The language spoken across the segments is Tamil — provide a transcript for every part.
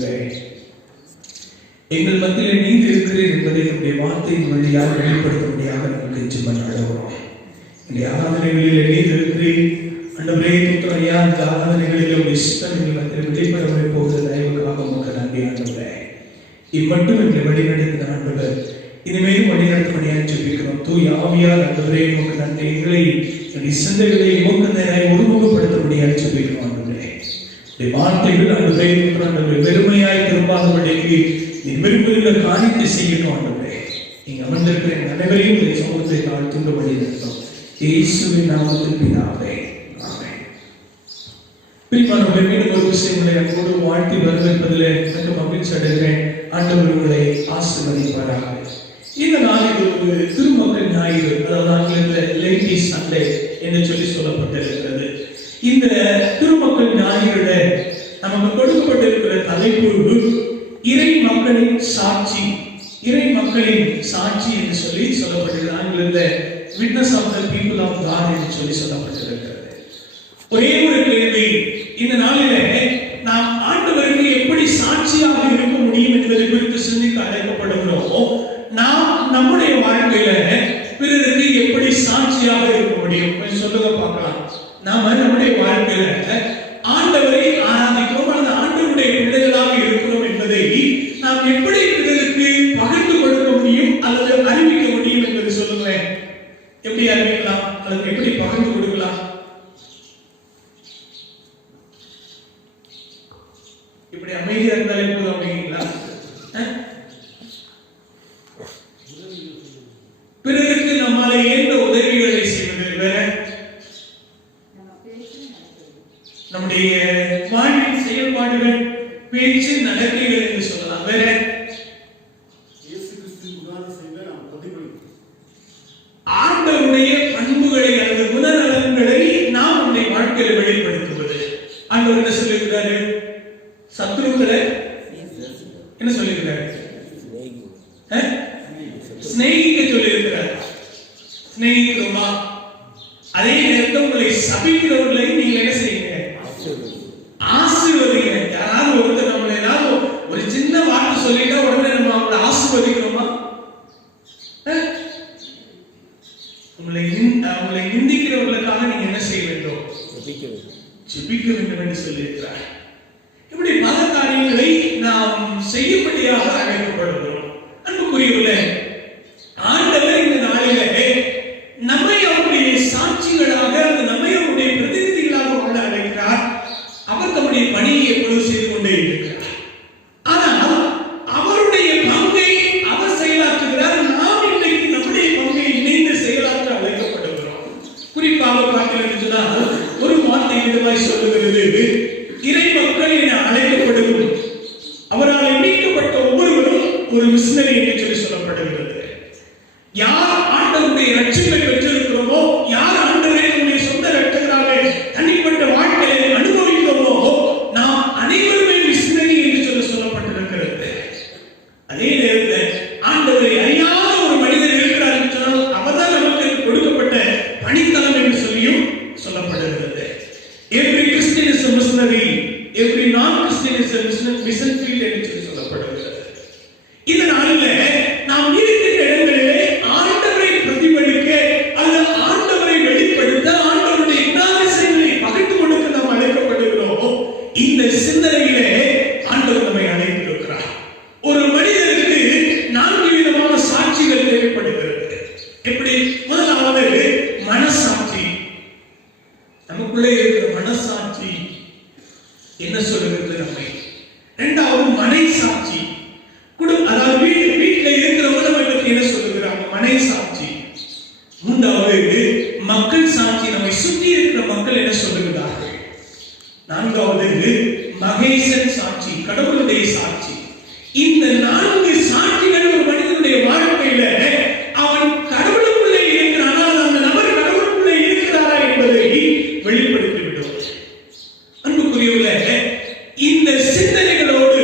ஆண்டவரே, எங்கள் மத்தியில் நீங்க இருக்கிறீர் என்பதை என்னுடைய வார்த்தையின் வழியாக வெளிப்படுத்த முடியாத நாங்கள் ஜெபம் நடக்கிறோம். இந்த ஆராதனைகளில் நீங்க இருக்கிறீர் ஆண்டவரே. ஐயா, இந்த ஆராதனைகளில் உடைய சித்தம் எங்கள் மத்தியில் வெளிப்பட போகிற தயவுக்காக உங்களுக்கு நன்றி ஆண்டவரே. இம்மட்டும் எங்களை வழிநடத்தின ஆண்டவர் இனிமேலும் வழிநடத்தும்படியாக ஜெபிக்கிறோம். தூய ஆவியார் ஆண்டவரே உங்களுக்கு நன்றி. எங்களை சிந்தைகளை உமக்கு நேராக ஒருமுகப்படுத்தபடியாக ஜெபிக்கிறோம் ஆண்டவரே. வார்த்தைகள் ஆண்டவரே வெறுமையாய் திரும்பாதபடிக்கு நீ விரும்புகிற காரியத்தை செய்யணும் ஆண்டவரே. நீங்க அமர்ந்திருக்கிற அனைவரையும் சமூகத்தை தாழ்த்துண்டு வழி நடத்தும் இயேசுவின் நாமத்தில் பிதாவே, ஆமென். பிரியமானவர்களே, மீண்டும் ஒரு விஷயம் உங்களை அன்போடு வாழ்த்தி வரவேற்பதில் எனக்கு மகிழ்ச்சி அடைகிறேன். ஆண்டவர் உங்களை ஆசீர்வதிப்பாராக. இந்த நாள் இது ஒரு திருமக்கள் ஞாயிறு, அதாவது ஆங்கிலத்தில் லேடி சண்டே என்று சொல்லி சொல்லப்பட்டிருக்கிறது. இந்த திருமக்கள் ஞாயிறுல நமக்கு கொடுக்கப்பட்டிருக்கிற தலைப்பு இறை மக்களின் சாட்சி. இறை மக்களின் சாட்சி என்று சொல்லி சொல்லப்பட்டிருக்கிறது. ஆங்கிலத்தில் witness of the people of God என்று சொல்லி சொல்லப்பட்டிருக்கிறது. ஒரே ஒரு கேள்வி, இந்த நாளிலே நாம் ஆண்டவருக்கு எப்படி சாட்சியாக இருக்க முடியும் என்பதை குறித்து சிந்திக்க அழைக்கப்படுகிறோம். நாம் நம்முடைய வாழ்க்கையில பிறருக்கு எப்படி சாட்சியாக இருக்க முடியும்? கொஞ்சம் சொல்லுங்க பார்க்கலாம். நாம நம்முடைய வாழ்க்கையில ஆண்டவரை ஆராதிக்கிறோம் அல்லது ஆண்டவருடைய பிள்ளைகளாக இருக்கிறோம் என்பதை நாம் எப்படி பிறருக்கு பகிர்ந்து கொடுக்க முடியும் அல்லது அறிவிக்க முடியும் என்பதை சொல்லுங்களேன். எப்படி அறிவிக்கலாம் அல்லது எப்படி பகிர்ந்து கொடுக்கலாம்? இப்படி அமைதியா இருந்தாலே போதும் அப்படிங்களா? பிறருக்கு நம்மால எந்த உதவிகளை செய்வது வேற, நம்முடைய வாழ்வின் செயல்பாடுகள், பேச்சு, நடத்தைகள் என்று சொல்லலாம். வேற ஆண்டவருடைய பண்புகளை அல்லது குணநலன்களை நாம் நம்முடைய வாழ்க்கையில வெளிப்படுத்துவது. ஆண்டவர் என்ன சொல்லியிருக்கிறாரு? சத்துருக்களை என்ன சொல்லியிருக்கிறாரு? சிநேகிக்க சொல்லியிருக்கிறார். சிநேகிக்கிறோமா? அதே நேரத்தில் உங்களை சபிக்கிறவர்களை நீங்க என்ன செய்யுங்க? ஆசீர்வதிங்க. யாராவது ஒருத்தர் நம்மளை ஏதாவது ஒரு சின்ன வார்த்தை சொல்லிட்டா உடனே நம்ம அவங்களை ஆசீர்வதிக்கிறோமா? உங்களை நிந்திக்கிறவர்களுக்காக நீங்க என்ன செய்ய வேண்டும்? ஜெபிக்க வேண்டும் என்று சொல்லியிருக்கிறார். இப்படி பல காரியங்களை நாம் செய்யும்படியாக அழைக்கப்படுகிறோம். அன்புக்குரியவர்களே, ஆண்டவர் இந்த நாளிலே நம்மை அவருடைய சாட்சிகளாக, நம்மை அவருடைய பிரதிநிதிகளாக வாழ அழைக்கிறார். அவர் தம்முடைய பணியை எப்பொழுது செய்து கொண்டே இருக்கிறார். ஆனால் அவருடைய பங்கை அவர் செயலாற்றுகிறார். நாம் இன்றைக்கு நம்முடைய பங்கை இணைந்து செயலாற்ற அழைக்கப்படுகிறோம். குறிப்பாக பார்த்தீர்கள் சொன்னால் ஒரு வார்த்தை இதுவாய் சொல்லுகிறது, இறை மக்கள் என அழைக்கப்படும் அவரால் மீட்கப்பட்ட ஒவ்வொருவரும் ஒரு மிஷனரி என்று சொல்லி சொல்லப்படுகிறது. யார் ஆண்டவருடைய ரட்சிப்பை பெற்றிருக்கிறோமோ, யார் ஆண்டவரை நம்முடைய சொந்த ரட்சகராக தனிப்பட்ட வாழ்க்கையை அனுபவிக்கிறோமோ, நாம் அனைவருமே மிஷனரி என்று சொல்லி சொல்லப்பட்டிருக்கிறது. அதே நேரத்தில் ஆண்டவரை அறியாத ஒரு மனிதர் இருக்கிறார் என்று சொன்னால் அவர்தான் நமக்கு கொடுக்கப்பட்ட பணித்தளம் என்று சொல்லியும் சொல்லப்படுகிறது. Every Christian is a missionary, every non-Christian is a mission field என்று சொல்லி சொல்லப்படுகிறது. இந்த நாளிலே நாம் இருக்கிற இடங்களிலே ஆண்டவரை பிரதிபலிக்க அல்லது ஆண்டவரை வெளிப்படுத்த, ஆண்டவருடைய குணாதிசயங்களை பகிர்ந்து கொடுக்க நாம் அழைக்கப்படுகிறோம். இந்த சிந்தனையிலே ஆண்டவர் நம்மை அழைத்திருக்கிறார். ஒரு மனிதனுக்கு 4 விதமான சாட்சிகள் தேவைப்படுகிறது. எப்படி? முதலாவது மனசாட்சி. நமக்குள்ளே இருக்கிற மனசாட்சி என்ன சொல்லுகிறது நம்மை. இரண்டாவது மனை சாட்சி. அதாவது வீட்டில் இருக்கிறவங்க நம்ம பற்றி என்ன சொல்லுகிறாங்க? மனை சாட்சி. மூன்றாவது மக்கள் சாட்சி. நம்மை சுற்றி இருக்கிற மக்கள் என்ன சொல்லுகிறார்கள். நான்காவது மகேசன் சாட்சி, கடவுளுடைய சாட்சி. இந்த 4 சாட்சிகள் ஒரு மனிதனுடைய வாழ்க்கையில அவன் கடவுளுக்குள்ளே இருக்கிறானா, அந்த நபர் கடவுளுக்குள்ளே இருக்கிறாரா என்பதை வெளிப்படுத்திவிடும். அன்புக்குரியவர்களே, இந்த சிந்தனைகளோடு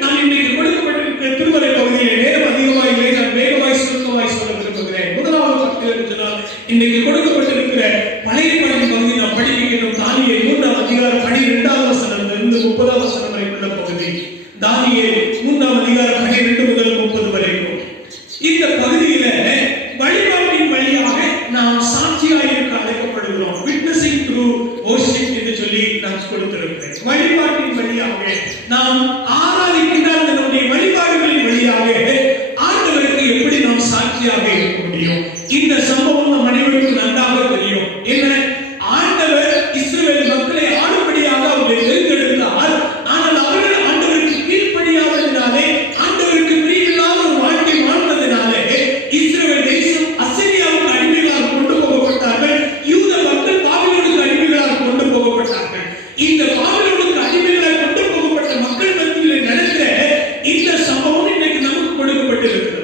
நாம் இன்றைக்கு கொடுக்கப்பட்டிருக்கிற திருமறை பகுதியில் நேரம் அதிகமாக இல்லை, நான் வேகமாய் சுருக்கமாய் சொல்ல விரும்புகிறேன். முதலாவது பகுதியில் சொன்னால் இன்றைக்கு கொடுக்கப்பட்டிருக்கிற பழைய ஏற்பாட்டின் பகுதி நாம் படிக்கிறோம். தானியேல் 3ஆம் அதிகாரம் 12ஆம் வசனத்திலிருந்து 30ஆம் வசனம் வரைக்குள்ள பகுதி. தானியேல் 3ஆம் அதிகாரம் 12 முதல் 30 வரைக்கும். இந்த பகுதியில வழிபாட்டின் வழியாக நாம் சாட்சியாக இருக்க அழைக்கப்படுகிறோம். விட்னஸிங் த்ரூ worship என்று சொல்லி நான் கொடுத்திருக்கிறேன். வழிபாட்டின் வழியாக நாம் ஆராதிக்கின்ற நம்முடைய வழிபாடுகளின் வழியாக ஆண்டவருக்கு எப்படி நாம் சாட்சியாக இருக்க முடியும்? இந்த சம்பவம் நம் அனைவருக்கும் நன்றாக தெரியும். என்ன, ஆண்டவர் இஸ்ரவேல் மக்களை ஆளும்படியாக அவர்களை தேர்ந்தெடுத்தார். ஆனால் அவர்கள் ஆண்டவருக்கு கீழ்ப்படியாததினாலே, ஆண்டவருக்கு பிரியமில்லாத ஒரு வாழ்க்கை வாழ்ந்ததினாலே இஸ்ரவேல் தேசம் அசீரியாவுக்கு அடிமைகளாக கொண்டு போகப்பட்டார்கள். யூத மக்கள் பாபிலோனுக்கு அடிமைகளாக கொண்டு போகப்பட்டார்கள். இந்த பாபிலோனுக்கு அடிமைகளாக கொண்டு போகப்பட்ட மக்கள் மத்தியில் நடக்கிற இந்த சம்பவம் இன்னைக்கு நமக்கு கொடுக்கப்பட்டிருக்கிறது.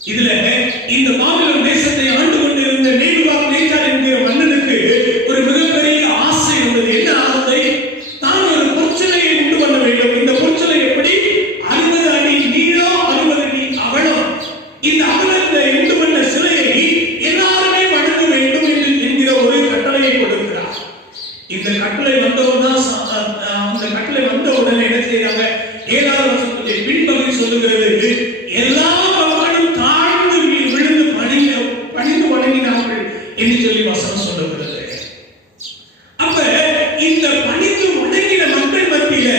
இதுல இந்த பாபிலோன் தேசத்தை ஆண்டு கொண்டிருந்த நேபுகாத்நேச்சார் என்கிற மன்னனுக்கு ஒரு மிகப்பெரிய ஆசை இருந்தது. என்ன ஆசை? தான் ஒரு பொற்சிலையை உண்டு பண்ண வேண்டும். இந்த பொற்சிலை எப்படி? 60 அடி நீளம், 60 அடி அகலம். இந்த அகலத்தை உண்டு பண்ண சிலையை எல்லாருமே வணங்க வேண்டும் என்கிற ஒரு கட்டளையை கொடுக்கிறார். இந்த கட்டளை வந்தவுடனே என்ன செய்யறாங்க? 7ஆவது வசனத்திலே பின்பகுதி சொல்லுகிறது, எல்லா மக்களும் தாழ்ந்து விழுந்து பணிந்து வணங்கினார்கள் என்று சொல்லி வசனம் சொல்லுகிறது. அப்ப இந்த பணிந்து வணங்கின மக்கள் மத்தியில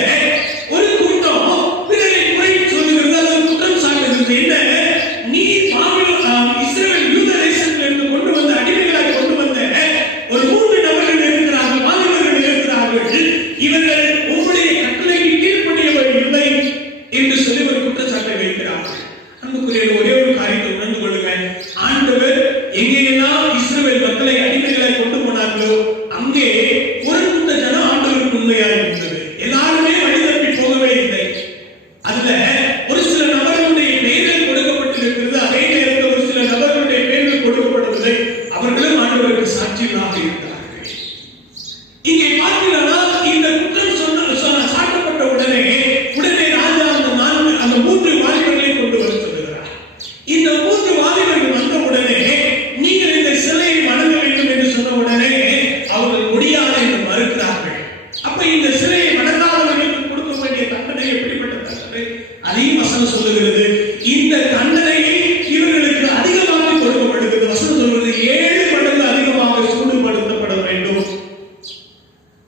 ஒரு கூட்டம் பிறரை குறை சொல்லுகிறது, அது குற்றம் சாட்டுகிறது. என்ன, நீ இஸ்ரவேல் யூத தேசத்திலிருந்து கொண்டு வந்த அடிமைகளாக கொண்டு வந்த ஒரு 3 நபர்கள் இருக்கிறார்கள், வாலிபர்கள் இருக்கிறார்கள், இவர்கள் உங்களுடைய கட்டளைக்கு கீழ்ப்படியவர் இல்லை என்று சொல்லி ஒரு குற்றச்சாட்டை வைக்கிறார்கள். அன்புக்குரிய ஒரே ஒரு காரியத்தை உணர்ந்து கொள்ளுங்க. ஆண்டவர் எங்கெல்லாம் இஸ்ரவேல் மக்களை அடிமைகளை கொண்டு போனார்களோ அங்கே ஒரு கூட்ட ஜனம் ஆண்டவருக்கு உண்மையாக இருந்தது. எல்லாருமே வழி தப்பி போகவே இல்லை. அதுல ஒரு சில நபர்களுடைய பெயர்கள் கொடுக்கப்பட்டிருக்கிறது. அதே நேரத்தில் ஒரு சில நபர்களுடைய பெயர்கள் கொடுக்கப்படவில்லை. அவர்களும் ஆண்டவருக்கு சாட்சிகளாக இருந்தார்கள். இங்கே பார்த்தீங்கன்னா இந்த குற்றம் சாட்டப்பட்ட உடனே ராஜா அந்த 3 வாலிபர்களை கொண்டு வர சொல்லுகிறார். இந்த 3 வாலிபர்கள் வந்த உடனே நீங்கள் இந்த சிலையை வணங்க வேண்டும் என்று சொன்ன உடனே அவர்கள் முடியாது என்று மறுக்கிறார்கள். அப்ப இந்த சிலையை வணங்காதவர்களுக்கு கொடுக்க வேண்டிய தண்டனை எப்படிப்பட்ட தண்டனை? அதையும் வசனம் சொல்லுகிறது. இந்த தண்டனையை இவர்களுக்கு அதிகமாக கொடுக்கப்படுகிறது. வசனம் சொல்கிறது 7 மடங்கு அதிகமாக சூடுபடுத்தப்பட வேண்டும்.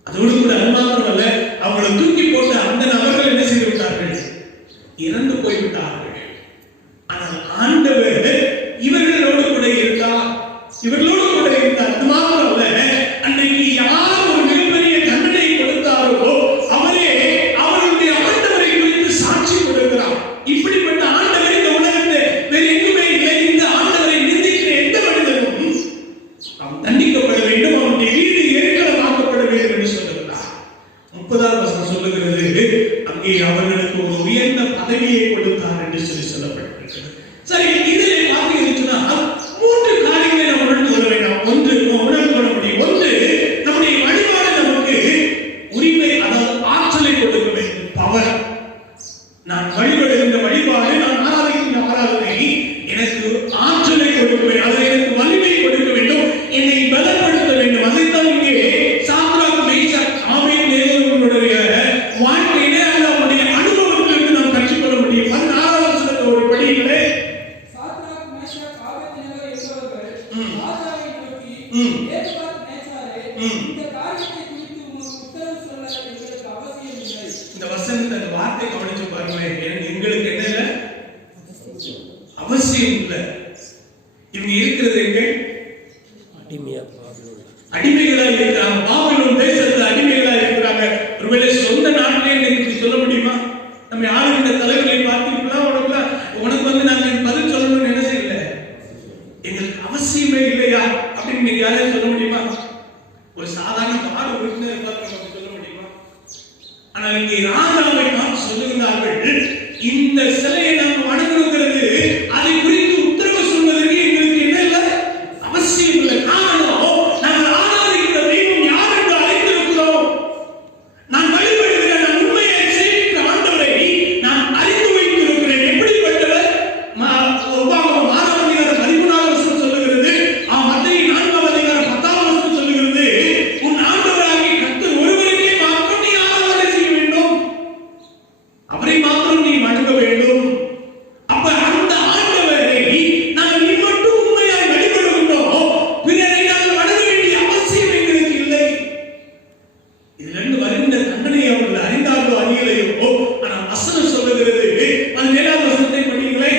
அதோடு கூட அனுமானமல்ல, அவங்களை தூக்கி போட்டு அந்த நபர்கள் என்ன செய்து விட்டார்கள்? இறந்து போய்விட்டார்கள். ஆனால் ஆண்டவர் இவர்களோடு கூட இருந்தார். அது மாத்திரமல்ல, அன்றைக்கு யார் ஒரு மிகப்பெரிய தண்டனை கொடுத்தாரோ அவரே அவருடைய ஆண்டவரை குறித்து சாட்சி கொடுக்கிறார். இப்படிப்பட்ட ஆண்டவர் இந்த உலகத்தில் வேறு எங்குமே இல்லை. இந்த ஆண்டவரை நிந்திக்கிற எந்த மனிதனும் அவன் தண்டிக்கப்பட வேண்டும், அவனுடைய வீடு எரிக்கலமாக்கப்பட வேண்டும் என்று சொல்லுகிறார். 30ஆவது வசனம் சொல்லுகிறது, அங்கே அவர்களுக்கு ஒரு உயர்ந்த பதவியை கொடுத்தார் என்று சொல்லப்பட்டிருக்கிறது. சரி, இதிலே பார்த்தீங்கன்னா 3 காரியங்களை நாம் உணர்ந்து கொள்ள வேண்டும். உணர்ந்து கொள்ள முடியும். ஒன்று, நம்முடைய வழிபாடு நமக்கு உரிமை, அதாவது ஆற்றலை கொடுக்க வேண்டும். பவர். நான் வழிபடுகின்ற வழிபாடு, நான் ஆராதிக்கின்ற ஆராதனை எனக்கு ஆற்றலை கொடுக்க வேண்டும், அது எனக்கு வலிமை கொடுக்க வேண்டும், என்னை பலப்படுத்த வேண்டும். அதைத்தான் இங்கே சாத்ராக், மேஷாக், ஆபேத்நேகோவுடைய வாழ்க்கையிலே அவருடைய அனுபவத்திலிருந்து நாம் கற்றுக்கொள்ள முடியும். 16ஆவது வசனத்தில் ஒரு படியிலே சாத்ராக், மேஷாக், ஆபேத்நேகோ என்பவர்கள் ராஜாவை நோக்கி, நேபுகாத்நேச்சாரே, இந்த காரியத்தை குறித்து உமக்கு உத்தரவு சொல்ல எங்களுக்கு அவசியம் இல்லை. இந்த வசனத்தை, அந்த வார்த்தை கவனிச்சு பாருங்களேன். எங்களுக்கு என்ன இல்லை? அவசியம் இல்லை. இவங்க இருக்கிறது எங்க? அடிமைகளா இருக்கிறாங்க. பாபிலோன் தேசத்துல அடிமைகளா இருக்கிறாங்க. ஒருவேளை சொந்த நாட்டிலே இன்னைக்கு சொல்ல முடியுமா? நம்ம யாரும் இந்த தலைவர்களை பார்த்தீங்களா? உனக்கு நாங்க பதில் சொல்லணும்னு என்ன செய்யல, எங்களுக்கு அவசியமே இல்லையா அப்படின்னு நீங்க யாரையும் சொல்ல முடியுமா? ஒரு சாதாரண வார்டு உறுப்பினரை பார்த்து நமக்கு சொல்ல முடியுமா? ஆனால் இங்கே ராஜாவை பார்த்து சொல்லுகிறார்கள், இந்த சிலையை நாம் வணங்குகிறது, அதை குறித்து உத்தரவு சொல்வதற்கு எங்களுக்கு என்ன இல்லை? அவசியம் இல்லை. காரணம், நாங்கள் ஆராதிக்கிற தெய்வம் யார் என்று அறிந்திருக்கிறோம். நான் வழிபடுகிற, நான் உண்மையை சேவிக்கிற ஆண்டவரை நான் அறிந்து வைத்திருக்கிறேன். எப்படிப்பட்டவர்? உபாகமம் 6ஆம் அதிகாரம் 13ஆவது வசனம் சொல்லுகிறது. மத்தேயு 4ஆம் அதிகாரம் 10ஆவது வசனம் சொல்லுகிறது, உன் ஆண்டவராகிய கர்த்தர் ஒருவருக்கே மாத்திரம் நீ ஆராதனை செய்ய வேண்டும். அவரை மாத்திரம் நீ வணங்க வேண்டும். அப்ப அந்த ஆண்டவரை நாம் மட்டும் உண்மையாய் வழிபடுகின்றோம். பிறரை நாம் வணங்க வேண்டிய அவசியம் எங்களுக்கு இல்லை. இதிலிருந்து வருகின்ற தண்டனை அவர்கள் அறிந்தார்களோ அறியலையோ, ஆனால் வசனம் சொல்லுகிறது. அது 7வது வசனத்தை படியுங்களே.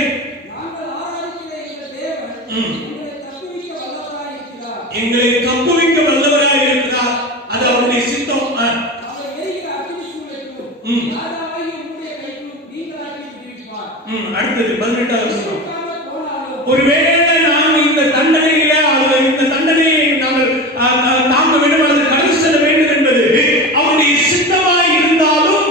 நாங்கள் ஆராதிக்கிற எங்கள் தேவன் எங்களை தப்புவிக்க வல்லவராய் இருக்கிறார். அது அவருடைய சித்தம். அவர் எரிகிற அக்கினி சூளைக்கும் ராஜாவாகிய உம்முடைய கைக்கும் நீங்களாக்கி விடுவிப்பார். அடுத்தது 18வது வசனம். போனாலும் ஒருவேளை நாம் இந்த தண்டனையில இந்த தண்டனையை நாங்கள் தாங்க வேண்டும் அல்லது கடந்து செல்ல வேண்டும் என்பது அவருடைய சித்தமாய் இருந்தாலும்,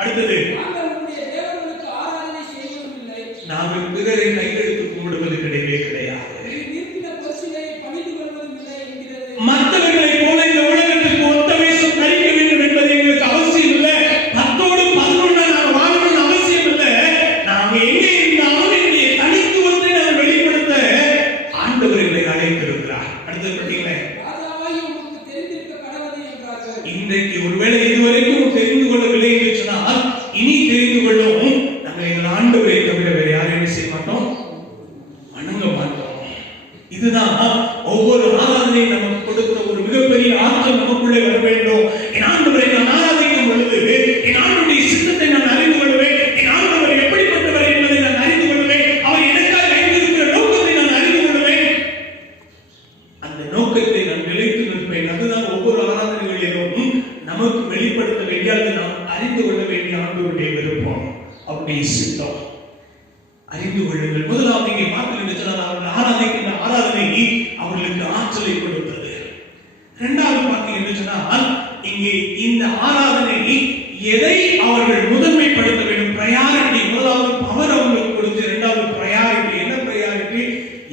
அடுத்தது நாங்கள் உம்முடைய தேவர்களுக்கு ஆராதனை செய்வதும் இல்லை. நாங்கள் பிறரை கையெழுத்து கும்பிடுவது கிடையவே கிடையாது. நிற்கிற பொருசிலை பணிந்து கொள்வதும் இல்லை என்கிறது. மற்றவர்களை போல இந்த உலகத்துக்கு ஒத்த வேஷம் தரிக்க வேண்டும் என்பது எங்களுக்கு அவசியம் இல்லை. 10ஓடு 11 நாம் வாழணும்னு அவசியம் இல்லை. நாங்க எங்கே இருந்தாலும் என்னுடைய தனித்துவத்தை நாம் வெளிப்படுத்த ஆண்டவர்களை அழைத்திருக்கிறார். அடுத்தது படிங்களேன். ராஜாவாகிய உமக்கு தெரிந்திருக்க கடவுது என்றார்கள். இன்றைக்கு ஒருவேளை இதுவரைக்கும் தெரிந்து கொள்ளவில்லை என்று சொன்னால், இனி தெரிந்து கொள்ளும். நாங்கள் எங்கள் ஆண்டவரை தவிர வேறு யாரையும் செய்ய மாட்டோம், வணங்க மாட்டோம். இதுதான் ஒவ்வொரு ஆராதனையும் நமக்கு கொடுக்கிற ஒரு மிகப்பெரிய ஆற்றல். நமக்குள்ளே வர வேண்டும். என் ஆண்டவரை நான் ஆராதிக்கும் பொழுது என் ஆண்டவருடைய சித்தத்தை நான் அறிந்து கொள்வேன். என் ஆண்டவர் எப்படிப்பட்டவர் என்பதை நான் அறிந்து கொள்வேன். அவர் எனக்காக வைத்திருக்கிற நோக்கத்தை நான் அறிந்து கொள்வேன். அந்த நோக்கத்தை நான் நிலைத்து நிற்பேன். அதுதான் ஒவ்வொரு ஆராதனைகளிலும் நமக்கு வெளிப்படுத்த வேண்டியது, நாம் அறிந்து கொள்ள வேண்டிய ஆண்டவருடைய விருப்பம், அவருடைய சித்தம். அறிந்து கொள்ளுங்கள். முதலாவது இங்கே பார்த்தீங்கன்னா, அவர்கள் ஆராதிக்கின்ற ஆராதனை அவர்களுக்கு ஆற்றலை கொடுத்தது. இரண்டாவது பார்த்தீங்கன்னு சொன்னால், இங்கே இந்த ஆராதனை எதை அவர்கள் முதன்மைப்படுத்த வேண்டும், பிரையாரிட்டி. முதலாவது பவர் அவங்களுக்கு கொடுத்து, இரண்டாவது பிரையாரிட்டி. என்ன பிரையாரிட்டி?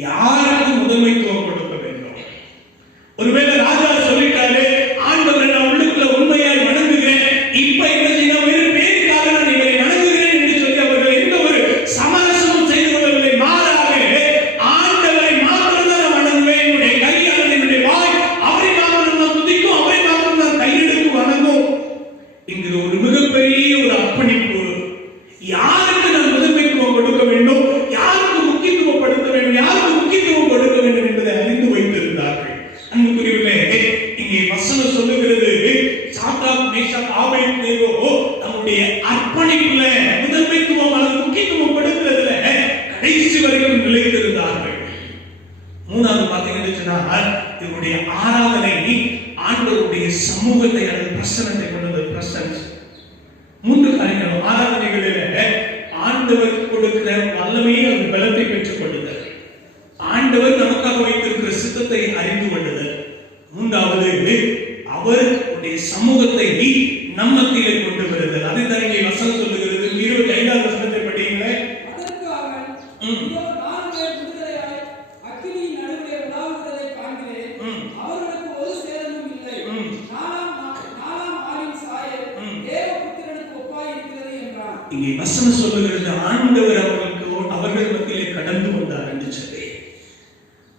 யாருக்கு முதன்மைத்துவம் கொடுக்க வேண்டும். ஒருவேளை ராஜா சொல்லிட்டாரு, ஆண்டவரை நான் உள்ளுக்குள்ள உண்மையாய் வணங்குகிறேன், இப்ப என்ன செய்யணும், வெறும் பேருக்காக நான் இவரை வணங்குகிறேன் என்று சொல்லி அவர்கள் எந்த ஒரு சமரசமும் செய்து கொள்ளவில்லை. மாறாக ஆண்டவரை மாத்திரம் தான் நான் வணங்குவேன். என்னுடைய கையால் என்னுடைய வாய் அவரை மாத்திரம் நான் துதிக்கும், அவரை மாத்திரம் நான் கையெடுத்து வணங்கும் என்கிற ஒரு மிகப்பெரிய ஒரு அர்ப்பணிப்பு. யாருக்கு நான் முதன்மைத்துவம் கொடுக்க வேண்டும், யாருக்கு முக்கியத்துவப்படுத்த வேண்டும், யாருக்கு முக்கியத்துவம் கொடுக்க வேண்டும் என்பதை அறிந்து வைத்திருந்தார்கள். அன்புக்குரியவர்களே, இங்கே வசனம் சொல்லுகிறது, சாத்ராக் மேஷாக் ஆபேத்நேகோ தம்முடைய அர்ப்பணிப்புல முதன்மைத்துவம் அல்லது முக்கியத்துவம் கொடுக்கிறதுல கடைசி வரைக்கும் நிலைத்திருந்தார்கள். மூணாவது பார்த்தீங்கன்னு சொன்னால், இவருடைய ஆராதனை ஆண்டவருடைய சமூகத்தை அல்லது பிரசன்னத்தை கொண்டது. பிரசன்ஸ். 3 காரியங்கள் ஆராதனைகளில் ஆண்டவருக்கு கொடுக்கிற வல்லமையை அந்த பலத்தை பெற்றுக் கொள்ளுதல், ஆண்டவர் நமக்காக வைத்திருக்கிற சித்தத்தை அறிந்து கொள்ளுதல், மூன்றாவது அவருடைய சமூகத்தை நம்மத்திலே கொண்டு வருதல். அதுதான் இங்கே வசனம் சொல்லுகிறது. 25வது வசனத்தை படியுங்களேன். அதற்கு அவன், இதோ 4 பேர் விடுதலையாய் அக்கினியின் நடுவிலே உலாவுகிறதை காண்கிறேன். அவர்களுக்கு ஒரு சேதமும் இல்லை. நாலாம் ஆளின் சாயல் தேவபுத்திரனுக்கு ஒப்பாய் இருக்கிறது என்றான். இங்கே வசனம் சொல்லுகிறது, ஆண்டவர் அவர்கள் மத்தியிலே கடந்து வந்தார் என்று சொல்லி.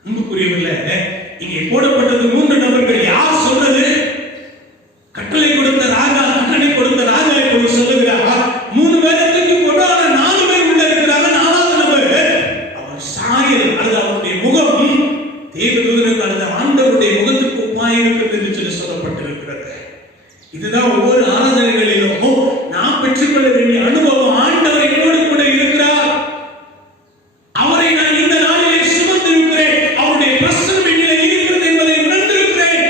அன்புக்குரியவர்களே, இங்கே போடப்பட்டது 3 நபர்கள். யார் சொல்றது? கட்டளை கொடுத்த ராஜா. கட்டளை கொடுத்த ராஜா இப்போது சொல்லுகிறார், 3 பேருக்கு கொடான 4 பேர் உள்ள இருக்கிறாங்க. 4வது நபர் அவர் சாயல் அல்லது அவருடைய முகம் தேவதூதனுக்கு அல்லது ஆண்டவருடைய முகத்துக்கு ஒப்பாய் இருக்கிறது என்று சொல்லி சொல்லப்பட்டிருக்கிறது. இதுதான் ஒவ்வொரு ஆராதனைகளிலும் நாம் பெற்றுக்கொள்ள வேண்டிய அனுபவம். ஆண்டவர் என்னோடு கூட இருக்கிறார், அவரை நான் இந்த நாளிலே சுமந்திருக்கிறேன், அவருடைய பிரசன்னம் என்னிலே இருக்கிறது என்பதை உணர்ந்திருக்கிறேன்.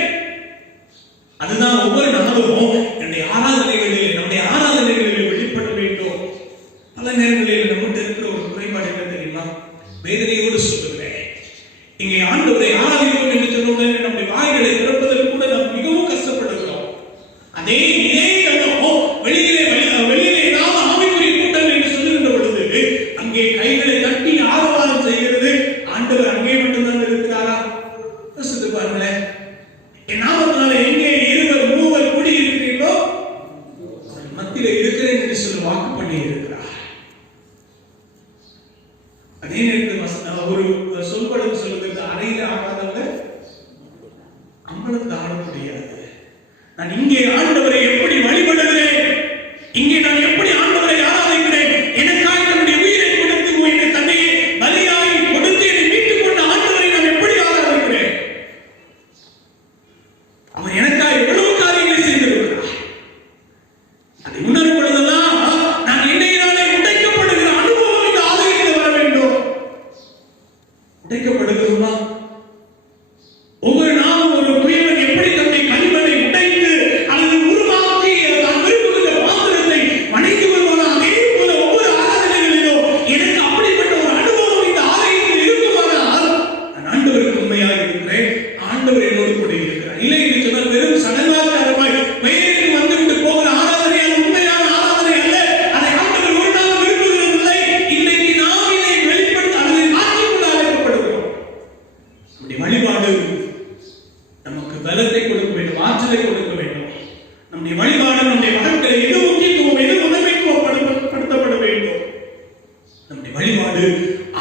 அதுதான் ஒவ்வொரு நாளும் என்னுடைய ஆராதனைகளிலே நம்முடைய ஆராதனைகளிலே வெளிப்பட வேண்டும். பல நேரங்களில் நம்மகிட்ட இருக்கிற ஒரு குறைபாடு என்ன தெரியுமா? வேதனையோடு சொல்லுகிறேன், இங்கே ஆண்டவரை ஆராதிக்கிறோம் என்று சொன்ன உடனே நம்முடைய வாய்களை திறப்பதற்கு கூட நாம் மிகவும் கஷ்டப்படுகிறோம். அதே வெளியிலே நாம் ஆவிக்குரிய கூட்டம் என்று சொல்லுகின்ற பொழுது அங்கே கைகளை தட்டி ஆரவாரம் செய்கிறது. ஆண்டவர் அங்கே மட்டும்தான் இருக்கிறாரா? யோசித்து பாருங்களேன். என் நாமத்தினால எங்கே 2 3 கூடி இருக்கிறீர்களோ மத்தியில இருக்கிறேன் என்று சொல்லி வாக்கு பண்ணி இருக்கிறார். அதே நேரத்தில் ஒரு சொல்படம் சொல்லுகிறது, அறையில ஆகாதவங்க அம்பலத்தில் ஆட முடியாது. நான் இங்கே ஆண்டவரை எப்படி வழிபடுகிறேன், இங்கே நான் எப்படி ஆண்டவரை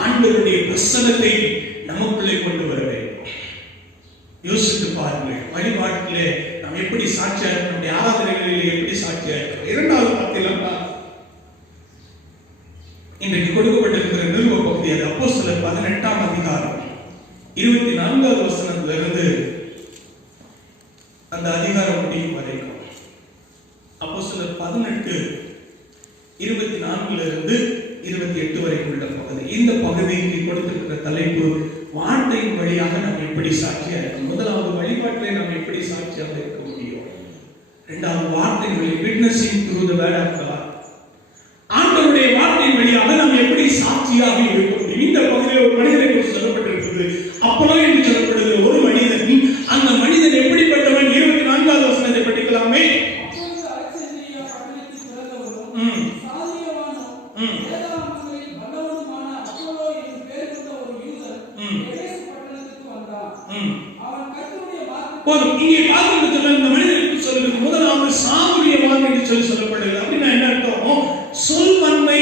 ஆண்டவருடைய பிரசன்னத்தை நமக்குள்ளே கொண்டு வர வேண்டும். யோசித்து பாருங்கள், வழிபாட்டிலே நாம் எப்படி சாட்சியா இருக்கோம், நம்முடைய ஆராதனைகளிலே எப்படி சாட்சியா இருக்கிறோம். இரண்டாவது பார்த்தீங்கன்னா இன்றைக்கு கொடுக்கப்பட்டிருக்கிற நிறுவ பகுதி, அது அப்போஸ்தலர் 18ஆம் அதிகாரம் 24வது வசனத்திலிருந்து அந்த அதிகாரம் முடியும் வரைக்கும். அப்போஸ்தலர் 18:24 28 வரைக்கும் உள்ள பகுதி. இந்த பகுதிக்கு கொடுத்திருக்கிற தலைப்பு வார்த்தையின் வழியாக நாம் எப்படி சாட்சியா இருக்கோம். முதலாவது, வழிபாட்டிலே நாம் எப்படி சாட்சியாக இருக்க முடியும். இரண்டாவது, வார்த்தையின் வழி, witnessing through the word of God. ஆண்டவருடைய வார்த்தையின் வழியாக நாம் எப்படி சாட்சியாக இருக்க முடியும். இந்த பகுதியில் ஒரு மனிதனை குறித்து சொல்லப்பட்டிருக்கிறது. அப்போலோ என்று சொல்லப்படுகிற ஒரு மனிதன். அந்த மனிதன் எப்படிப்பட்டவன்? 24வது வசனத்தை படிக்கலாமே. அப்பொழுது அலெக்சந்திரியா பட்டணத்தில் பிறந்தவரும் சாதியவானும் வேதாகமங்களில் வல்லவனுமான அப்போலோ என்று பெயர் கொண்ட ஒரு யூதன் எபேசு பட்டணத்துக்கு வந்தான். அவன் கர்த்தருடைய வார்த்தை போதும். இங்கே பார்த்து சொன்ன இந்த மனிதனுக்கு சொல்லுங்க, முதலாவது சாதுரியவான் என்று சொல்லப்படுகிறது. அப்படின்னா என்ன அர்த்தம்? சொல் வன்மை,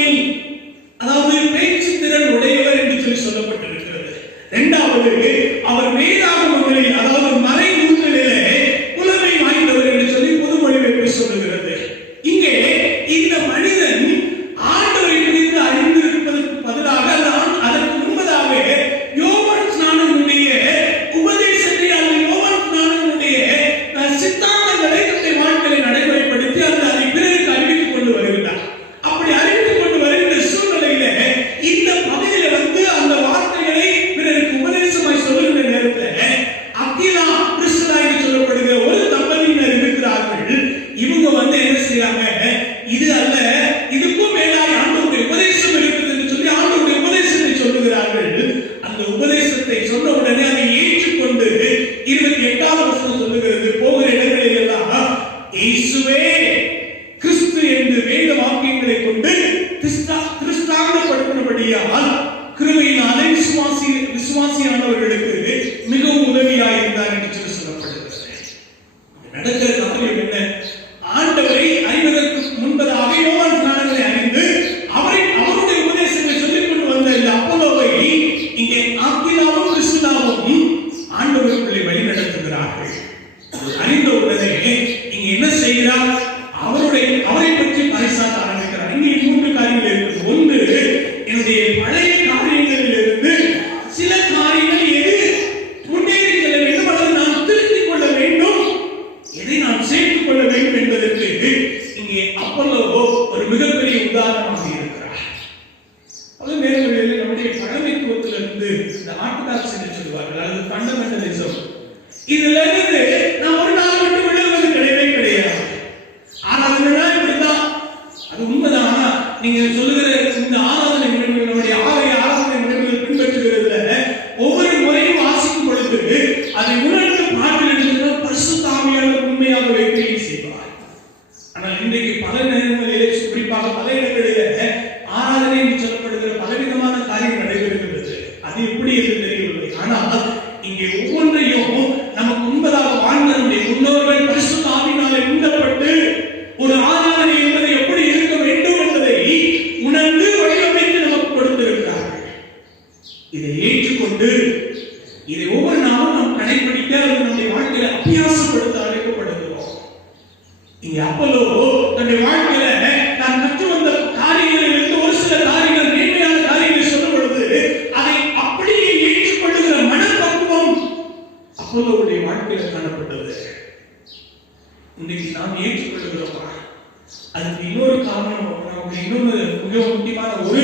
அதாவது பேச்சு திறன் உடையவர் என்று சொல்லப்பட்டிருக்கிறது. இரண்டாவது, அவர் வேதாகமங்களில், அதாவது மறைநூல்களிலே புலமை வாய்ந்தவர் என்று சொல்லி பொதுமொழிபெயர்ப்பு சொல்லுகிறது. இங்கே இந்த மனிதன் ஆண்டவரை குறித்து அறிந்திருப்பதற்கு பதிலாக அதற்கு முன்பதாக யோவான் ஸ்நானனுடைய உபதேசத்தை, அல்லது யோவான் ஸ்நானனுடைய சித்தாந்தங்களை தன்னுடைய வாழ்க்கையில் நடைமுறைப்படுத்தி அதை பிறருக்கு அறிவித்துக் கொண்டு வருகிறார். அப்படி அறிவித்துக் கொண்டு வருகின்ற சூழ்நிலையில இந்த பகுதியில அந்த வார்த்தைகளை பிறருக்கு உபதேசமாய் சொல்லுகின்ற நேரத்தில் அகிலா பிரிஸ்கில்லா என்று சொல்லப்படுகிற ஒரு தம்பதியினர் இருக்கிறார்கள். இவங்க என்ன செய்யறாங்க? இது அல்ல, இதுக்கும் மேலாக ஆண்டவருடைய உபதேசம் இருக்குது என்று சொல்லி ஆண்டவருடைய உபதேசத்தை சொல்லுகிறார்கள். அந்த உபதேசத்தை சொன்ன உடனே அதை ஏற்றுக்கொண்டு 28வது வசனம் சொல்லுகிறது, போகிற இடங்களில் எல்லாம் இயேசுவே கிறிஸ்து என்று வேத வாக்கியங்களை கொண்டு கிறிஸ்தாங்கப்படுத்தினபடியால் கிருபையினாலே விசுவாசியானவர்களுக்கு மிகவும் உதவியாக இருந்தார் என்று சொல்லப்படுகிறது. நடக்கிற காரியம் என்ன? ஆண்டவரை அறிவதற்கு முன்பதாக யோவான் ஸ்நானனை அறிந்து அவருடைய உபதேசங்களை சொல்லிக் கொண்டு வந்த இந்த அப்போலோவை இங்கே ஆக்கிலாவும் பிரிஸ்கில்லாவும் ஆண்டவருக்குள்ளே வழி நடத்துகிறார்கள். அறிந்த உடனே இங்க என்ன செய்கிறார்? அவரை பற்றி பரிசாற்ற ஆரம்பிக்கிறார். இங்கே 3 காரியங்கள் இருக்குது. ஒன்று, என்னுடைய பழைய காரியங்களில் இருந்து சில காரியங்கள் எது முன்னேறி செல்ல வேண்டும், அல்லது நான் திருத்திக் கொள்ள வேண்டும், எதை நான் சேர்த்துக் கொள்ள வேண்டும் என்பதற்கு இங்கே அப்போலோ ஒரு மிகப்பெரிய உதாரணமாக இருக்கிறார். பல நேரங்களில் நம்முடைய பழமைத்துவத்திலிருந்து இந்த ஆர்த்தடாக்ஸ் என்று சொல்வார்கள், அல்லது ஃபண்டமெண்டலிசம், இதுல இருந்து நான் ஒரு நாள் மட்டும் விழுவது கிடையவே கிடையாது. ஆராதனை இப்படிதான், அது உண்மைதான். ஆனா நீங்க சொல்லுகிற இந்த ஆராதனை முறைகள், நம்முடைய ஆராதனை முறைகள் பின்பற்றுகிறதுல ஒவ்வொரு முறையும் வாசிக்கும் பொழுது அதை உணர்ந்து பாட்டில் பரிசுத்த ஆவியானவர் உண்மையாகவே கிரியை செய்வார். ஆனால் இன்றைக்கு பல நேரங்களிலே, குறிப்பாக பல இடங்களிலே ஆராதனை என்று சொல்லப்படுகிற பலவிதமான காரியம் நடைபெறுகிறது. அது எப்படி என்று தெரியவில்லை. ஆனால் இங்கே ஒவ்வொன்றையும் நமக்கு முன்பதாக வாழ்ந்த நம்முடைய முன்னோர்கள் பரிசுத்த ஆவியினாலே உண்டப்பட்டு ஒரு ஆராதனை என்பது எப்படி இருக்க வேண்டும் என்பதை உணர்ந்து வடிவமைத்து நமக்கு கொடுத்திருக்கிறார்கள். இதை ஏற்றுக்கொண்டு இதை ஒவ்வொரு நாளும் நாம் கடைபிடிக்க, நம்முடைய வாழ்க்கையில அபியாசப்படுத்த அழைக்கப்படுகிறோம். இங்க அப்போலோ தன்னுடைய வாழ்க்கையில தான் கற்று வந்த காரியங்களில் இருந்து ஒரு சில காரியங்கள், மேன்மையான காரியங்களை சொல்லும் பொழுது அதை அப்படியே ஏற்றுக்கொள்ளுகிற மனப்பக்குவம் அப்போலோவுடைய வாழ்க்கையில காணப்பட்டது. இன்றைக்கு நாம் ஏற்றுக்கொள்ளுகிறோமா? அதுக்கு இன்னொரு காரணம், நமக்கு இன்னொரு மிக முக்கியமான ஒரு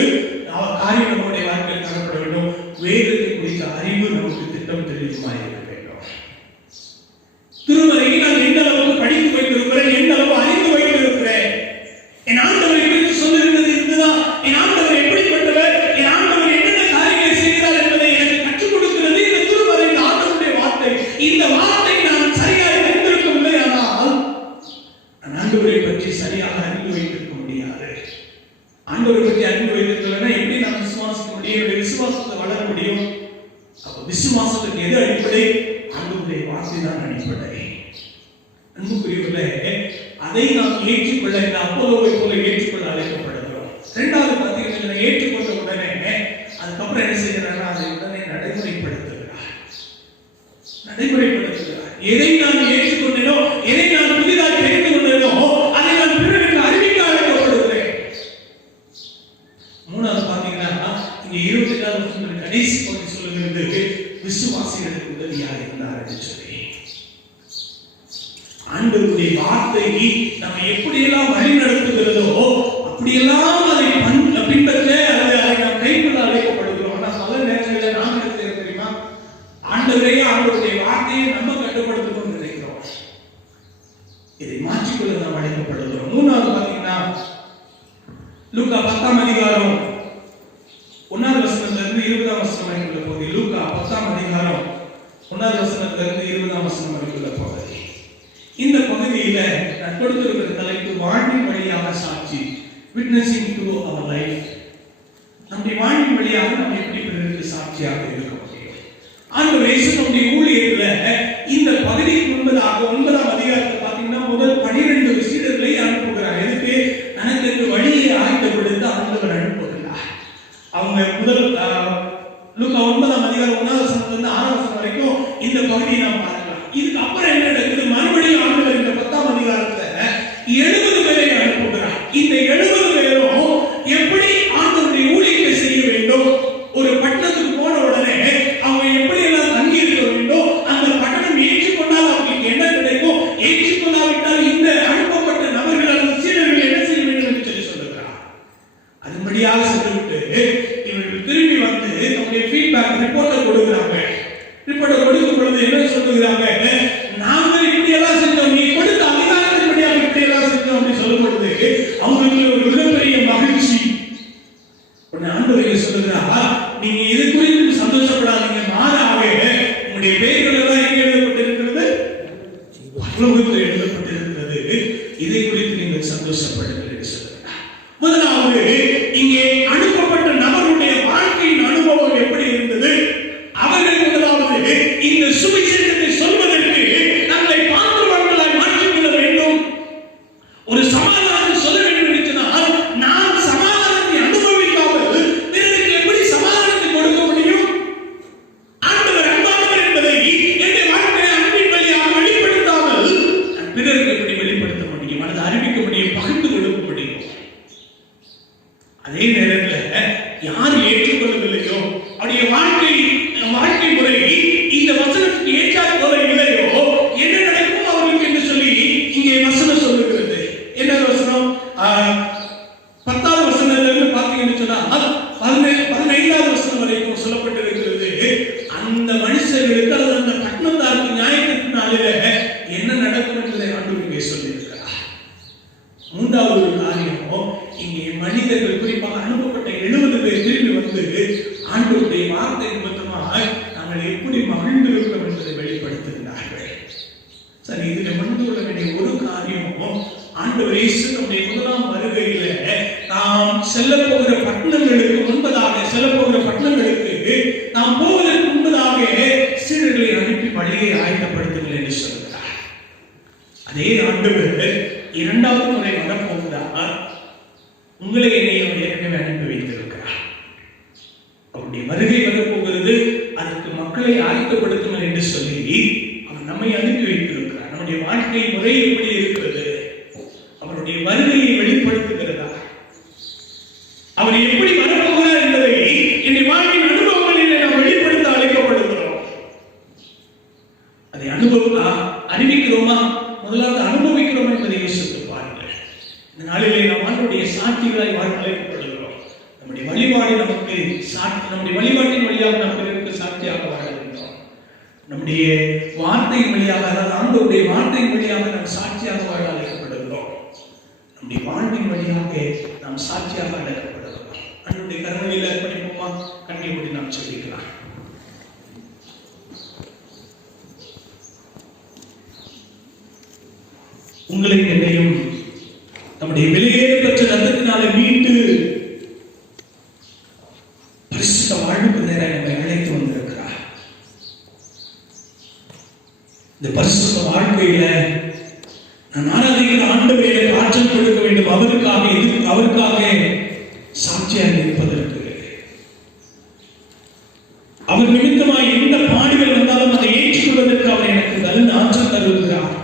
காரியம் நம்முடைய வாழ்க்கையில் காணப்பட வேண்டும். வேதத்தை குறித்த அறிவு நமக்கு திட்டம் தெரிவிக்குமாய் இருக்க வேண்டும். திருமறையை நான் எந்த அளவுக்கு படித்து வைத்திருக்கிறேன், எந்த அளவு அறிந்து வைத்திருக்கிறேன், என் ஆண்டவரை குறித்து சொல்லுகிறது இதுதான், என் ஆண்டவர் எப்படிப்பட்டவர், என் ஆண்டவர் என்னென்ன காரியங்களை செய்கிறார் என்பதை எனக்கு கற்றுக் கொடுக்கிறது இந்த திருமறை, இந்த ஆண்டவருடைய வார்த்தை. இந்த வார்த்தை நான் சரியாக அறிந்திருக்கவில்லை, ஆனால் நான் ஆண்டவரை பற்றி சரியாக அறிந்து வைத்திருக்க முடியாது. ஆண்டவரை பற்றி அறிந்து வைத்திருக்கலன்னா எப்படி நான் விசுவாசிக்க முடியும்? என்னுடைய விசுவாசத்தை வளர முடியும். அப்ப விசுவாசத்துக்கு எது அடிப்படை? ஆண்டவருடைய வார்த்தை தான் அடிப்படை. அன்புக்குரியவர்களே, அதை நாம் ஏற்றுக்கொள்ள, இந்த அப்போலோவை போல ஏற்றுக்கொள்ள அழைக்கப்படுகிறோம். இரண்டாவது பார்த்தீங்கன்னா, ஏற்றுக்கொண்ட உடனே 22 வசனம் கடைசி பகுதி சொல்லுகிறது, விசுவாசிகளுக்கு உதவியாக இருந்தார் என்று சொல்லி. ஆண்டவருடைய வார்த்தை நம்ம எப்படியெல்லாம் வழி நடத்துகிறதோ அப்படியெல்லாம் அதை பின்பற்ற அல்லது அதை நாம் கைக்குள்ள அழைக்கப்படுகிறோம். ஆனா பல நேரங்களில் நாம் என்ன செய்யறோம் தெரியுமா? ஆண்டவரையே ஆண்டவருடைய வார்த்தையை நம்ம கட்டுப்படுத்தணும்னு நினைக்கிறோம். இதை மாற்றிக்கொள்ள நாம் அழைக்கப்படுகிறோம். மூணாவது பாத்தீங்கன்னா லூக்கா 10ஆம் அதிகாரம் 1வது வசனத்திலிருந்து 20ஆம் வசனம் வரைக்குள்ள பகுதி. லூக்கா 10ஆம் அதிகாரம் 1வது வசனத்திலிருந்து 20ஆம் வசனம் வரைக்குள்ள பகுதி. இந்த பகுதியில நான் கொடுத்திருக்கிற தலைப்பு வாழ்வின் வழியாக சாட்சி, விட்னஸிங் டு அவர் லைஃப். நம்முடைய வாழ்வின் வழியாக நம்ம எப்படி பிறருக்கு சாட்சியாக இருக்க முடியும்? ஆண்டவர் இயேசு நம்முடைய ஊழியத்துல இந்த பகுதிக்கு முன்பதாக 9ஆம் அதிகாரத்தை பார்த்தீங்கன்னா முதல் 12 சீடர்களை அனுப்புகிறார். எதுக்கு? தனக்கு வழியை ஆயத்தப்படுத்த ஆண்டவர் அனுப்புகிறார். அவங்க முதல் லூக்கா 9ஆம் அதிகாரம் 1வது வசனத்திலிருந்து 6ஆம் வசனம் வரைக்கும் இந்த பகுதியை நாம் பார்க்கலாம். இதுக்கு அப்புறம் என்ன நடக்குது? மறுபடியும் ஆண்டவர் இந்த 10ஆம் அதிகாரத்துல 70 பேரை அனுப்புகிறார். இந்த 70 பேரும் எப்படி ஆண்டவருடைய ஊழியத்தை செய்ய வேண்டும், ஒரு பட்டணத்துக்கு போன உடனே அவங்க எப்படி எல்லாம் தங்கி இருக்க வேண்டும், அந்த பட்டணம் ஏற்றுக்கொண்டால் அவங்களுக்கு என்ன கிடைக்கும், ஏற்றுக்கொள்ளாவிட்டால் இந்த அனுப்பப்பட்ட நபர்கள் அல்லது சீடர்கள் என்ன செய்ய வேண்டும் என்று சொல்லி சொல்லுகிறார். அதுபடியாக சொல்லிவிட்டு இவர்கள் திரும்பி வந்து தன்னுடைய ஃபீட்பேக் ரிப்போர்ட்டை கொடுக்கிறாங்க. ரிப்போர்ட்டை கொடுக்கும் பொழுது என்ன சொல்லுகிறாங்க? நாங்கள் இப்படி எல்லாம் செஞ்சோம், நீ கொடுத்த அதிகாரத்தின்படியாக இப்படி எல்லாம் செஞ்சோம் அப்படின்னு சொல்லும் பொழுது அவங்களுக்கு ஒரு மிகப்பெரிய மகிழ்ச்சி. உடனே ஆண்டவர் சொல்லுகிறார், நீங்க இது குறித்து சந்தோஷப்படாதீங்க, மாறாக உங்களுடைய பெயர்கள் எல்லாம் எங்க எழுதப்பட்டிருக்கிறது? பரலோகத்தில் எழுதப்பட்டிருக்கிறது. இதை குறித்து நீங்கள் சந்தோஷப்படுங்கள் என்று சொல்லுகிறார். முதலாவது இங்கே அனுப்பப்பட்ட நபருடைய வாழ்க்கையின் அனுபவம் எப்படி இருந்தது? அவர்கள் முதலாவது இந்த சுவிசேஷத்தை சொல்வதற்கு தங்களை பாத்திரவான்களாய் மாற்றிக்கொள்ள வேண்டும். ஒரு சமாதானத்தை சொல்ல வேண்டும் என்று சொன்னால் நான் சமாதானத்தை அனுபவிக்காமல் பிறருக்கு எப்படி சமாதானத்தை கொடுக்க முடியும்? ஆண்டவர் அன்பானவர் என்பதை என்னுடைய வாழ்க்கையை அன்பின் வழியாக வெளிப்படுத்தாமல் நான் பிறருக்கு எப்படி வெளிப்படுத்த முடியும், அல்லது அறிவிக்க முடியும், பகிர்ந்து கொடுக்க முடியும்? அதே நேரத்தில் யார் ஏற்றுக்கொள்ளவில்லையோ அவருடைய வாழ்க்கை முறை இந்த வசனத்துக்கு ஏற்றாற் போல இல்லையோ என்ன நடக்கும் அவர்களுக்கு என்று சொல்லி இங்கே வசனம் சொல்லுகிறது. என்ன வசனம்? 10வது வசனத்திலிருந்து பார்த்தீங்கன்னு சொன்னா 15வது வசனம் வரைக்கும் சொல்லப்பட்டிருக்கிறது. அந்த மனுஷர்களுக்கு அல்லது அந்த பட்டணத்தாருக்கு நியாயத்திற்கு நாளில என்ன நடக்கும் என்பதை ஆண்டவர் இங்கே சொல்லியிருக்கிறார். மூன்றாவது ஒரு காரியம், இங்கே மனிதர்கள் குறிப்பாக அனுப்பப்பட்ட 70 பேர் திரும்பி வந்து ஆண்டவருடைய வார்த்தை நிமித்தமாக நாங்கள் எப்படி மகிழ்ந்திருக்கிறோம் என்பதை வெளிப்படுத்துகிறார்கள். சரி, இதுல மகிழ்ந்து கொள்ள வேண்டிய ஒரு காரியமும், ஆண்டவர் இயேசு நம்முடைய முதலாம் வருகையில நாம் செல்ல போகிற பட்டணங்களுக்கு முன்பதாக, செல்ல போகிற பட்டணங்களுக்கு நாம் போவதற்கு முன்பதாக சீடர்களை அனுப்பி வழியை ஆயத்தப்படுத்துங்கள் என்று சொல்கிறார். அதே ஆண்டவர் 2வது முறை வரப்போகிறார். உங்களை என்னையும் ஏற்கனவே அனுப்பி வைத்திருக்கிறார். அவருடைய வருகை வரப்போகிறது, அதற்கு மக்களை ஆயத்தப்படுத்துங்கள் என்று சொல்லி அவர் நம்மை அனுப்பி வைத்திருக்கிறார். நம்முடைய வாழ்க்கை முறை எப்படி இருக்கிறது? அவருடைய வருகையை வெளிப்படுத்துகிறதா? அவர் எப்படி வரப்போகிறார் என்பதை என்னுடைய வாழ்வின் அனுபவங்களில் நாம் வெளிப்படுத்த அழைக்கப்படுகிறோம். அதை அறிவிக்கிறோமா? முதலாவது அனுபவிக்கிறோம் என்பதை யோசித்து பாருங்கள். இந்த நாளிலே நாம் ஆண்டவருடைய சாட்சிகளாய் வாழ அழைக்கப்படுகிறோம். நம்முடைய வழிபாடு நமக்கு நம்முடைய வழிபாட்டின் வழியாக நாம் பிறருக்கு சாட்சியாக வாழ வேண்டும். நம்முடைய வார்த்தையின் வழியாக, அதாவது ஆண்டவருடைய வார்த்தையின் வழியாக நாம் சாட்சியாக வாழ அழைக்கப்படுகிறோம். நம்முடைய வாழ்வின் வழியாக நாம் சாட்சியாக அழைக்கப்படுகிறோம். ஆண்டவருடைய கருணையில் அர்ப்பணிப்போமா? கண்ணை மூடி நாம் சொல்லிக்கலாம். உங்களை என்னையும் நம்முடைய விலையேறப்பட்ட ரத்தத்தினால மீட்டு பரிசுத்த வாழ்வுக்கு நேராக நம்மை அழைத்து வந்திருக்கிறார். இந்த பரிசுத்த வாழ்க்கையில நான் ஆராதிக்கிற ஆண்டவரை ஆற்றல் கொடுக்க வேண்டும். அவருக்காக சாட்சியாக இருப்பதற்கு, அவர் நிமித்தமாய் எந்த பாடுகள் வந்தாலும் அதை ஏற்றுக்கொள்வதற்கு அவர் எனக்கு நல்ல ஆற்றல் தருகிறார்.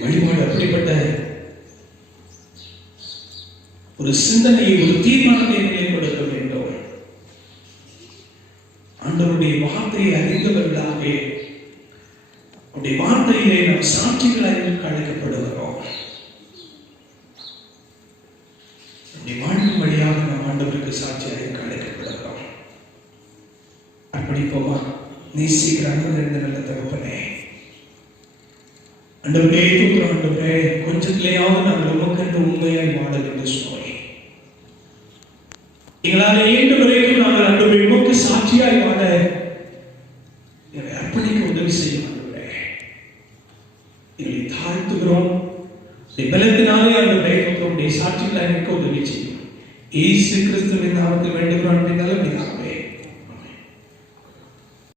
வழிபாடு அப்படிப்பட்ட ஒரு சிந்தனையை, ஒரு தீர்மானத்தை கொடுக்க வேண்டும். ஆண்டவருடைய வார்த்தையை அறிந்தவர்களாக, அவருடைய வார்த்தையிலே நாம் சாட்சிகளாக அழைக்கப்படுகிறோம். நம்முடைய வாழ்வின் வழியாக நாம் ஆண்டவருக்கு சாட்சியாக அழைக்கப்படுகிறோம். அர்ப்பணிப்போமா? நேசிக்கிற அன்பு நிறைந்த நல்ல தகப்பனே, ஆண்டவரே தூக்குறோம். ஆண்டவரே, கொஞ்சத்திலேயாவது நாங்கள் உமக்கென்று உண்மையாய் வாழ என்று சொன்னோம். எங்களால் ஏற்ற வரைக்கும் நாங்கள் ஆண்டவரே உமக்கு சாட்சியாய் வாழ எங்களை அர்ப்பணிக்க உதவி செய்யும். ஆண்டவரே, எங்களை தாழ்த்துகிறோம். பலத்தினாலே ஆண்டவரே உங்களுடைய சாட்சிகளாக இருக்க உதவி செய்யும். இயேசு கிறிஸ்துவின் நாமத்தில் வேண்டுகிறோம்.